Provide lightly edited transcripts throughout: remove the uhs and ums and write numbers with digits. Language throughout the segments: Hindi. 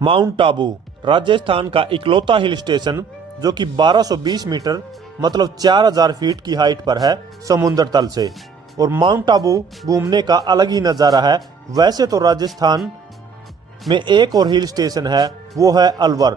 माउंट आबू राजस्थान का इकलौता हिल स्टेशन जो कि 1220 मीटर मतलब 4000 फीट की हाइट पर है समुद्र तल से। और माउंट आबू घूमने का अलग ही नज़ारा है। वैसे तो राजस्थान में एक और हिल स्टेशन है, वो है अलवर,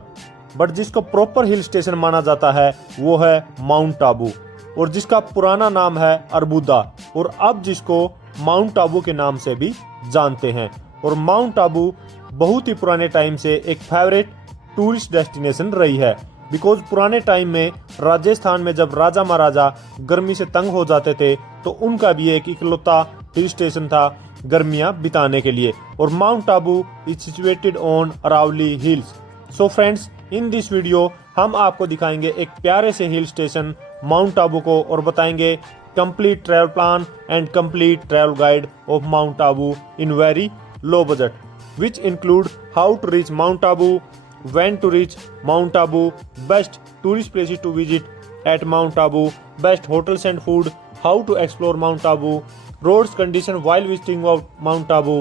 बट जिसको प्रॉपर हिल स्टेशन माना जाता है वो है माउंट आबू, और जिसका पुराना नाम है अरबुदा, और अब जिसको माउंट आबू के नाम से भी जानते हैं। और माउंट आबू बहुत ही पुराने टाइम से एक फेवरेट टूरिस्ट डेस्टिनेशन रही है, बिकॉज पुराने टाइम में राजस्थान में जब राजा महाराजा गर्मी से तंग हो जाते थे तो उनका भी एक इकलौता हिल स्टेशन था गर्मियां बिताने के लिए। और Mount Abu is situated on Aravalli hills. So friends, in this video हम आपको दिखाएंगे एक प्यारे से हिल स्टेशन माउंट आबू को, और बताएंगे complete travel plan and complete travel guide of mount Abu in very low budget, which include how to reach Mount Abu, when to reach Mount Abu, best tourist places to visit at Mount Abu, best hotels and food, how to explore Mount Abu, roads condition while visiting of Mount Abu,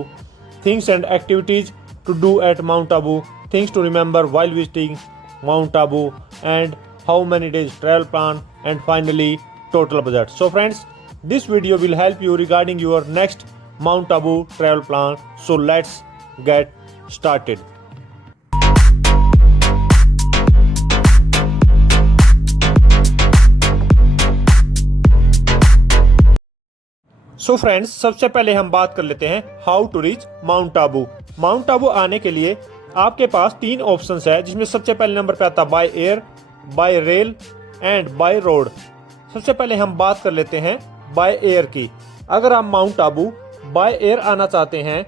things and activities to do at Mount Abu, things to remember while visiting Mount Abu, and how many days travel plan, and finally total budget. So friends, this video will help you regarding your next Mount Abu travel plan. So let's get started. So friends, सबसे पहले हम बात कर लेते हैं how to reach Mount Abu. Mount Abu आने के लिए आपके पास 3 ऑप्शंस है, जिसमें सबसे पहले नंबर पे आता है by air, bye rail and by road. सबसे पहले हम बात कर लेते हैं बाय एयर की। अगर आप माउंट आबू बाय एयर आना चाहते हैं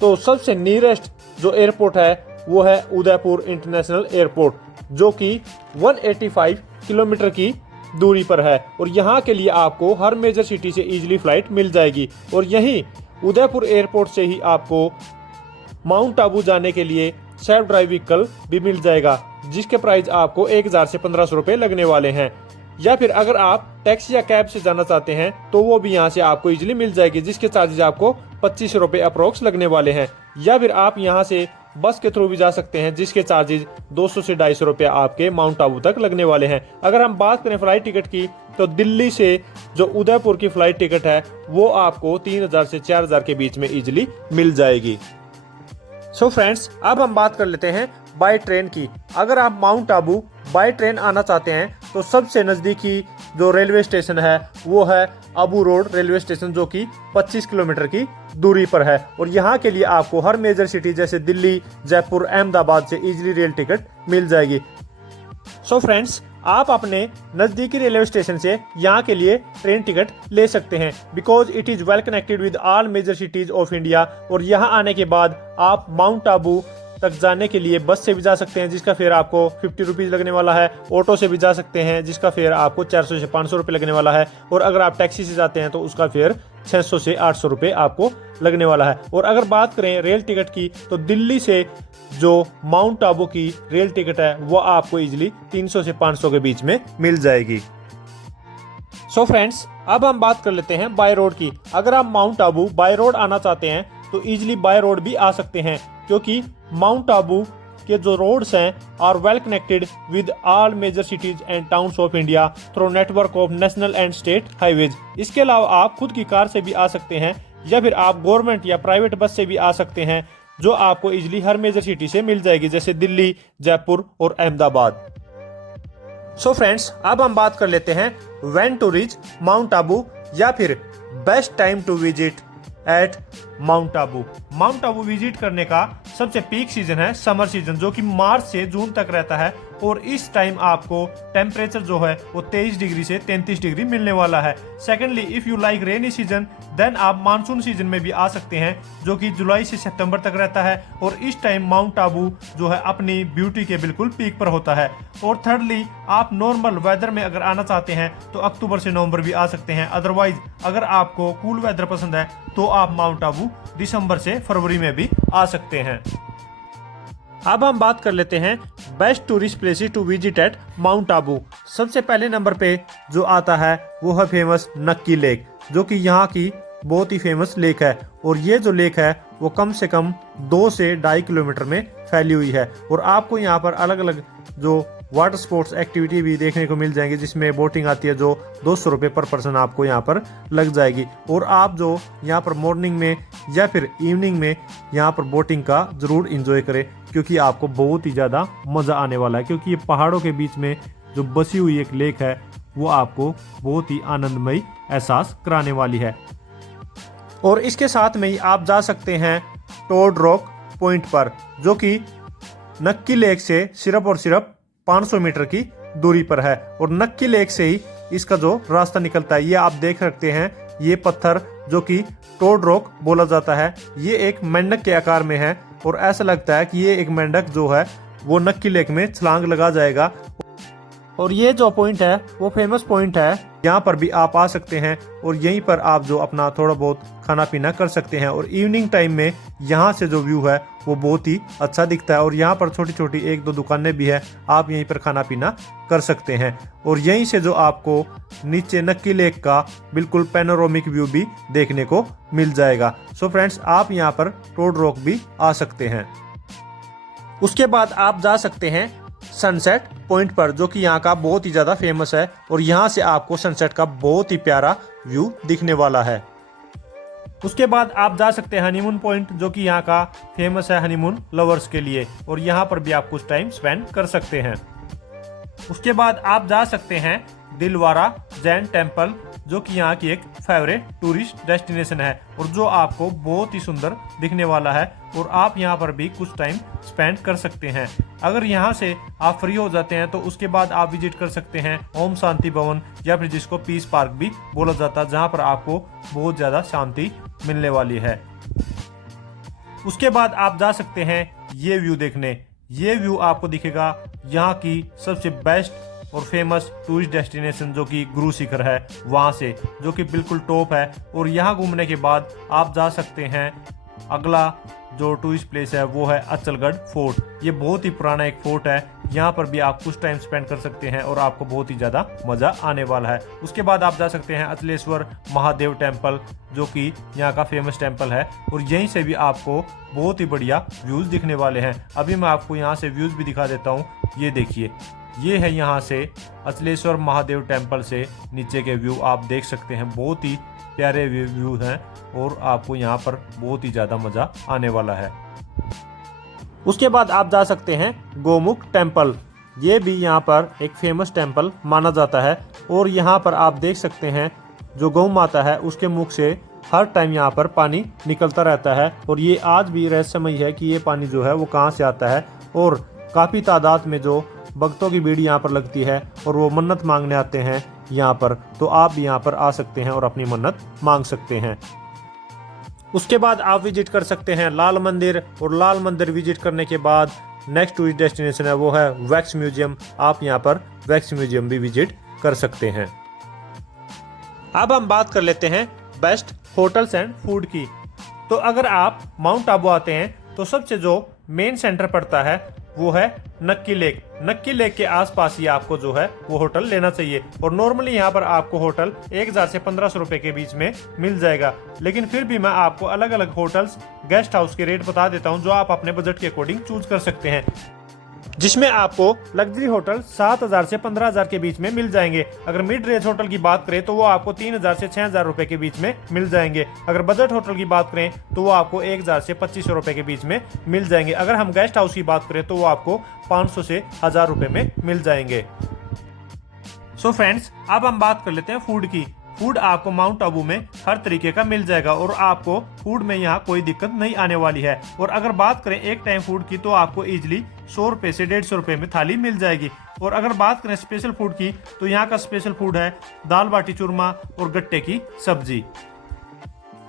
तो सबसे नियरेस्ट जो एयरपोर्ट है वो है उदयपुर इंटरनेशनल एयरपोर्ट, जो कि 185 किलोमीटर की दूरी पर है। और यहाँ के लिए आपको हर मेजर सिटी से इजीली फ्लाइट मिल जाएगी। और यहीं उदयपुर एयरपोर्ट से ही आपको माउंट आबू जाने के लिए सेल्फ ड्राइव व्हीकल भी मिल जाएगा, जिसके प्राइस आपको 1000 से 1500 रुपये लगने वाले हैं। या फिर अगर आप टैक्सी या कैब से जाना चाहते हैं तो वो भी यहाँ से आपको इजीली मिल जाएगी, जिसके चार्जेज आपको 25 रुपये अप्रोक्स लगने वाले हैं। या फिर आप यहाँ से बस के थ्रू भी जा सकते हैं, जिसके चार्जेज 200 से 250 रुपये आपके माउंट आबू तक लगने वाले हैं। अगर हम बात करें फ्लाइट टिकट की तो दिल्ली से जो उदयपुर की फ्लाइट टिकट है वो आपको 3000 से 4000 के बीच में इजीली मिल जाएगी। सो फ्रेंड्स, अब हम बात कर लेते हैं बाय ट्रेन की। अगर आप माउंट आबू बाय ट्रेन आना चाहते हैं तो सबसे नज़दीकी जो रेलवे स्टेशन है वो है अबू रोड रेलवे स्टेशन, जो कि 25 किलोमीटर की दूरी पर है। और यहाँ के लिए आपको हर मेजर सिटी जैसे दिल्ली, जयपुर, अहमदाबाद से इजीली रेल टिकट मिल जाएगी। सो फ्रेंड्स, आप अपने नज़दीकी रेलवे स्टेशन से यहाँ के लिए ट्रेन टिकट ले सकते हैं, because it is well connected with all major cities of India. और यहाँ आने के बाद आप माउंट आबू तक जाने के लिए बस से भी जा सकते हैं, जिसका फेयर आपको 50 रुपीज़ लगने वाला है। ऑटो से भी जा सकते हैं, जिसका फेयर आपको 400 से 500 रुपये लगने वाला है। और अगर आप टैक्सी से जाते हैं तो उसका फेयर 600 से 800 रुपये आपको लगने वाला है। और अगर बात करें रेल टिकट की तो दिल्ली से जो माउंट आबू की रेल टिकट है वो आपको इजीली 300 से 500 के बीच में मिल जाएगी। सो फ्रेंड्स, अब हम बात कर लेते हैं बाय रोड की। अगर आप माउंट आबू बाय रोड आना चाहते हैं तो इजीली बाय रोड भी आ सकते हैं, क्योंकि माउंट आबू के जो रोड्स हैं are well connected with all major cities and towns of India through network of national and state highways. इसके अलावा आप खुद की कार से भी आ सकते हैं, या फिर आप गवर्नमेंट या प्राइवेट बस से भी आ सकते हैं, जो आपको इजीली हर मेजर सिटी से मिल जाएगी, जैसे दिल्ली, जयपुर और अहमदाबाद। सो फ्रेंड्स, अब हम बात कर लेते हैं when to reach Mount Abu, या फिर best time to visit at Mount Abu. Mount Abu visit करने का सबसे पीक सीजन है समर सीजन, जो कि मार्च से जून तक रहता है। और इस टाइम आपको टेम्परेचर जो है वो 23 डिग्री से 33 डिग्री मिलने वाला है। Secondly, if you like rainy season then आप मानसून सीजन में भी आ सकते हैं, जो कि जुलाई से सितंबर तक रहता है। और इस टाइम माउंट आबू जो है अपनी ब्यूटी के बिल्कुल पीक पर होता है। और थर्डली, आप नॉर्मल वेदर में अगर आना चाहते हैं तो अक्टूबर से नवंबर भी आ सकते हैं। अदरवाइज अगर आपको कूल वेदर पसंद है तो आप माउंट आबू दिसंबर से फरवरी में भी आ सकते हैं। अब हम बात कर लेते हैं best tourist places to visit at Mount Abu. सबसे पहले नंबर पे जो आता है वो है फेमस नक्की लेक, जो कि यहाँ की बहुत ही फेमस लेक है। और ये जो लेक है वो कम से कम 2 से 2.5 किलोमीटर में फैली हुई है। और आपको यहाँ पर अलग अलग जो वाटर स्पोर्ट्स एक्टिविटी भी देखने को मिल जाएंगी, जिसमें बोटिंग आती है, जो 200 रुपये पर पर्सन आपको यहाँ पर लग जाएगी। और आप जो यहाँ पर मॉर्निंग में या फिर इवनिंग में यहाँ पर बोटिंग का ज़रूर इंजॉय करें, क्योंकि आपको बहुत ही ज़्यादा मज़ा आने वाला है। क्योंकि ये पहाड़ों के बीच में जो बसी हुई एक लेक है, वो आपको बहुत ही आनंदमयी एहसास कराने वाली है। और इसके साथ में ही आप जा सकते हैं टोड रॉक पॉइंट पर, जो कि नक्की लेक से सिर्फ और सिर्फ 500 मीटर की दूरी पर है। और नक्की लेक से ही इसका जो रास्ता निकलता है, ये आप देख सकते हैं, ये पत्थर जो कि टोड रॉक बोला जाता है, ये एक मेंढक के आकार में है। और ऐसा लगता है कि ये एक मेंढक जो है वो नक्की लेक में छलांग लगा जाएगा। और ये जो पॉइंट है वो फेमस पॉइंट है, यहाँ पर भी आप आ सकते हैं और यहीं पर आप जो अपना थोड़ा बहुत खाना पीना कर सकते हैं। और इवनिंग टाइम में यहाँ से जो व्यू है वो बहुत ही अच्छा दिखता है। और यहाँ पर छोटी छोटी 1-2 दुकानें भी है, आप यहीं पर खाना पीना कर सकते हैं। और यहीं से जो आपको नीचे नक्की लेक का बिल्कुल पैनोरामिक व्यू भी देखने को मिल जाएगा। सो फ्रेंड्स, आप यहाँ पर टोड रॉक भी आ सकते हैं। उसके बाद आप जा सकते हैं सनसेट पॉइंट पर, जो कि यहाँ का बहुत ही ज़्यादा फेमस है। और यहाँ से आपको सनसेट का बहुत ही प्यारा व्यू दिखने वाला है। उसके बाद आप जा सकते हैं हनीमून पॉइंट, जो कि यहाँ का फेमस है हनीमून लवर्स के लिए। और यहाँ पर भी आप कुछ टाइम स्पेंड कर सकते हैं। उसके बाद आप जा सकते हैं दिलवारा जैन टेम्पल, जो कि यहाँ की एक फेवरेट टूरिस्ट डेस्टिनेशन है और जो आपको बहुत ही सुंदर दिखने वाला है। और आप यहाँ पर भी कुछ टाइम स्पेंड कर सकते हैं। अगर यहाँ से आप फ्री हो जाते हैं तो उसके बाद आप विजिट कर सकते हैं ओम शांति भवन, या फिर जिसको पीस पार्क भी बोला जाता है, जहाँ पर आपको बहुत ज़्यादा शांति मिलने वाली है। उसके बाद आप जा सकते हैं ये व्यू देखने। ये व्यू आपको दिखेगा यहाँ की सबसे बेस्ट और फेमस टूरिस्ट डेस्टिनेशन, जो कि गुरु शिखर है, वहाँ से, जो कि बिल्कुल टॉप है। और यहाँ घूमने के बाद आप जा सकते हैं अगला जो टूरिस्ट प्लेस है वो है अचलगढ़ फोर्ट। ये बहुत ही पुराना एक फोर्ट है, यहाँ पर भी आप कुछ टाइम स्पेंड कर सकते हैं और आपको बहुत ही ज़्यादा मज़ा आने वाला है। उसके बाद आप जा सकते हैं अचलेश्वर महादेव टेम्पल, जो कि यहाँ का फेमस टेम्पल है। और यहीं से भी आपको बहुत ही बढ़िया व्यूज़ दिखने वाले हैं। अभी मैं आपको यहाँ से व्यूज़ भी दिखा देता हूँ। ये देखिए, ये है यहाँ से अचलेश्वर महादेव टेम्पल से नीचे के व्यू आप देख सकते हैं। बहुत ही प्यारे व्यू हैं और आपको यहाँ पर बहुत ही ज़्यादा मज़ा आने वाला है। उसके बाद आप जा सकते हैं गोमुख टेम्पल। ये भी यहाँ पर एक फेमस टेम्पल माना जाता है। और यहाँ पर आप देख सकते हैं जो गौ माता है उसके मुख से हर टाइम यहाँ पर पानी निकलता रहता है। और ये आज भी रहस्यमय है कि ये पानी जो है वो कहाँ से आता है। और काफ़ी तादाद में जो भक्तों की भीड़ यहाँ पर लगती है और वो मन्नत मांगने आते हैं यहाँ पर, तो आप भी यहाँ पर आ सकते हैं और अपनी मन्नत मांग सकते हैं। उसके बाद आप विजिट कर सकते हैं लाल मंदिर। और लाल मंदिर विजिट करने के बाद नेक्स्ट टूरिस्ट डेस्टिनेशन है वो है वैक्स म्यूजियम। आप यहाँ पर वैक्स म्यूजियम भी विजिट कर सकते हैं। अब हम बात कर लेते हैं बेस्ट होटल्स एंड फूड की। तो अगर आप माउंट आबू आते हैं तो सबसे जो मेन सेंटर पड़ता है वो है नक्की लेक। नक्की लेक के आसपास ही आपको जो है वो होटल लेना चाहिए। और नॉर्मली यहाँ पर आपको होटल 1000 से 1500 रुपए के बीच में मिल जाएगा। लेकिन फिर भी मैं आपको अलग अलग होटल्स गेस्ट हाउस के रेट बता देता हूँ, जो आप अपने बजट के अकॉर्डिंग चूज कर सकते हैं। जिसमें आपको लग्जरी होटल 7000 से 15000 के बीच में मिल जाएंगे। अगर मिड रेंज होटल की बात करें तो वो आपको 3000 से 6000 रुपए के बीच में मिल जाएंगे। अगर बजट होटल की बात करें तो वो आपको 1000 से 2500 रुपए के बीच में मिल जाएंगे। अगर हम गेस्ट हाउस की बात करें तो वो आपको 500 से 1000 रुपए में मिल जाएंगे। सो फ्रेंड्स, अब हम बात कर लेते हैं फूड की। फूड आपको माउंट आबू में हर तरीके का मिल जाएगा और आपको फूड में यहाँ कोई दिक्कत नहीं आने वाली है। और अगर बात करें एक टाइम फूड की तो आपको इजीली 100 रुपए से 150 रुपए में थाली मिल जाएगी। और अगर बात करें स्पेशल फूड की तो यहाँ का स्पेशल फूड है दाल बाटी चूरमा और गट्टे की सब्जी।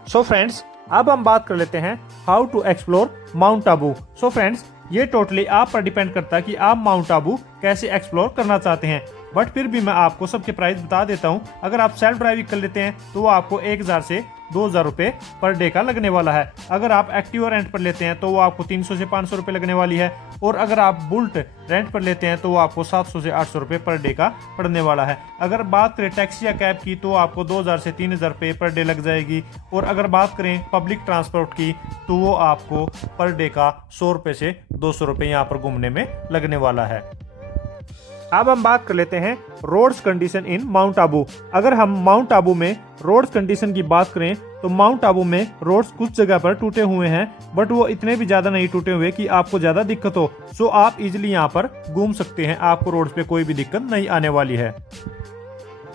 सो फ्रेंड्स, अब हम बात कर लेते हैं how to explore Mount Abu. So friends, ये टोटली आप पर डिपेंड करता है कि आप माउंट आबू कैसे एक्सप्लोर करना चाहते हैं। बट फिर भी मैं आपको सबके प्राइस बता देता हूँ। अगर आप सेल्फ ड्राइविंग कर लेते हैं तो वो आपको 1000 से 2000 रुपये पर डे का लगने वाला है। अगर आप एक्टिवा रेंट पर लेते हैं तो वो आपको 300 से 500 रुपये लगने वाली है, और अगर आप बुल्ट रेंट पर लेते हैं तो वो आपको 700 से 800 रुपये पर डे का पड़ने वाला है। अगर बात करें टैक्सी या कैब की तो आपको 2000 से 3000 रुपये पर डे लग जाएगी, और अगर बात करें पब्लिक ट्रांसपोर्ट की तो वो आपको पर डे का 100 रुपये से 200 रुपये यहाँ पर घूमने में लगने वाला है। अब हम बात कर लेते हैं roads condition in Mount Abu. अगर हम माउंट आबू में रोड्स कंडीशन की बात करें तो माउंट आबू में रोड्स कुछ जगह पर टूटे हुए हैं, बट वो इतने भी ज्यादा नहीं टूटे हुए कि आपको ज्यादा दिक्कत हो, सो आप इजिली यहाँ पर घूम सकते हैं, आपको रोड्स पे कोई भी दिक्कत नहीं आने वाली है।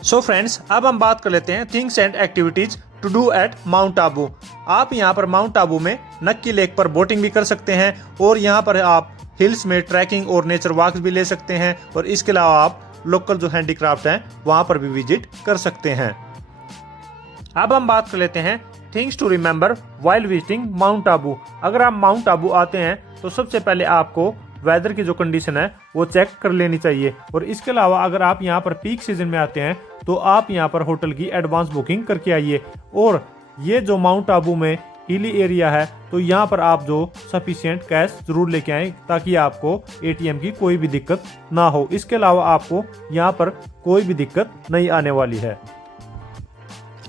सो फ्रेंड्स, अब हम बात कर लेते हैं things and activities to do at Mount Abu. आप यहाँ पर माउंट आबू में नक्की लेक पर बोटिंग भी कर सकते हैं, और यहाँ पर आप हिल्स में ट्रैकिंग और नेचर वॉक्स भी ले सकते हैं, और इसके अलावा आप लोकल जो हैंडीक्राफ्ट हैं वहां पर भी विजिट कर सकते हैं। अब हम बात कर लेते हैं things to remember while visiting Mount Abu. अगर आप माउंट आबू आते हैं तो सबसे पहले आपको वेदर की जो कंडीशन है वो चेक कर लेनी चाहिए, और इसके अलावा अगर आप यहाँ पर पीक सीजन में आते हैं तो आप यहाँ पर होटल की एडवांस बुकिंग करके आइए। और ये जो माउंट आबू में हिली एरिया है तो यहाँ पर आप जो सफिशिएंट कैश जरूर लेके आएं, ताकि आपको एटीएम की कोई भी दिक्कत ना हो। इसके अलावा आपको यहाँ पर कोई भी दिक्कत नहीं आने वाली है।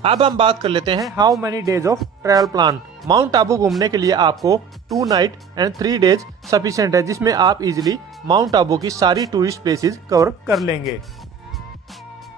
अब हम बात कर लेते हैं how many days of travel plan. Mount Abu घूमने के लिए आपको 2 नाइट एंड 3 डेज सफिशिएंट है, जिसमें आप इजिली माउंट आबू की सारी टूरिस्ट प्लेसेस कवर कर लेंगे।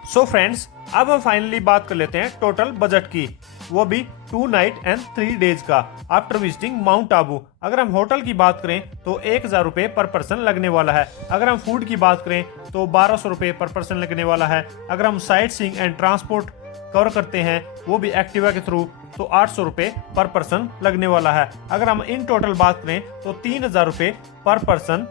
सो फ्रेंड्स, अब हम फाइनली बात कर लेते हैं टोटल बजट की, वो भी 2 नाइट एंड 3 डेज का आफ्टर विजिटिंग माउंट आबू। अगर हम होटल की बात करें तो 1000 रुपये पर पर्सन लगने वाला है। अगर हम फूड की बात करें तो 1200 रुपये पर पर्सन लगने वाला है। अगर हम sight seeing and transport cover करते हैं वो भी एक्टिवा के थ्रू तो 800 रुपये पर पर्सन लगने वाला है। अगर हम इन टोटल बात करें तो 3000 रुपये पर पर्सन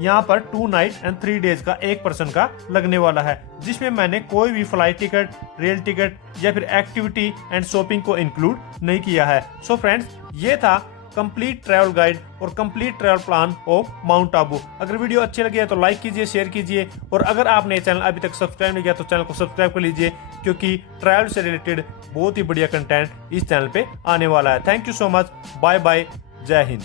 यहाँ पर 2 नाइट एंड 3 डेज का एक पर्सन का लगने वाला है, जिसमें मैंने कोई भी फ्लाइट टिकट, रेल टिकट या फिर एक्टिविटी एंड शॉपिंग को इंक्लूड नहीं किया है। सो फ्रेंड्स, ये था कंप्लीट ट्रैवल गाइड और complete travel plan of mount Abu. अगर वीडियो अच्छी लगी है तो लाइक कीजिए, शेयर कीजिए, और अगर आपने चैनल अभी तक सब्सक्राइब नहीं किया तो चैनल को सब्सक्राइब कर लीजिए, क्योंकि ट्रैवल से रिलेटेड बहुत ही बढ़िया कंटेंट इस चैनल पे आने वाला है। Thank you so much, bye bye, जय हिंद।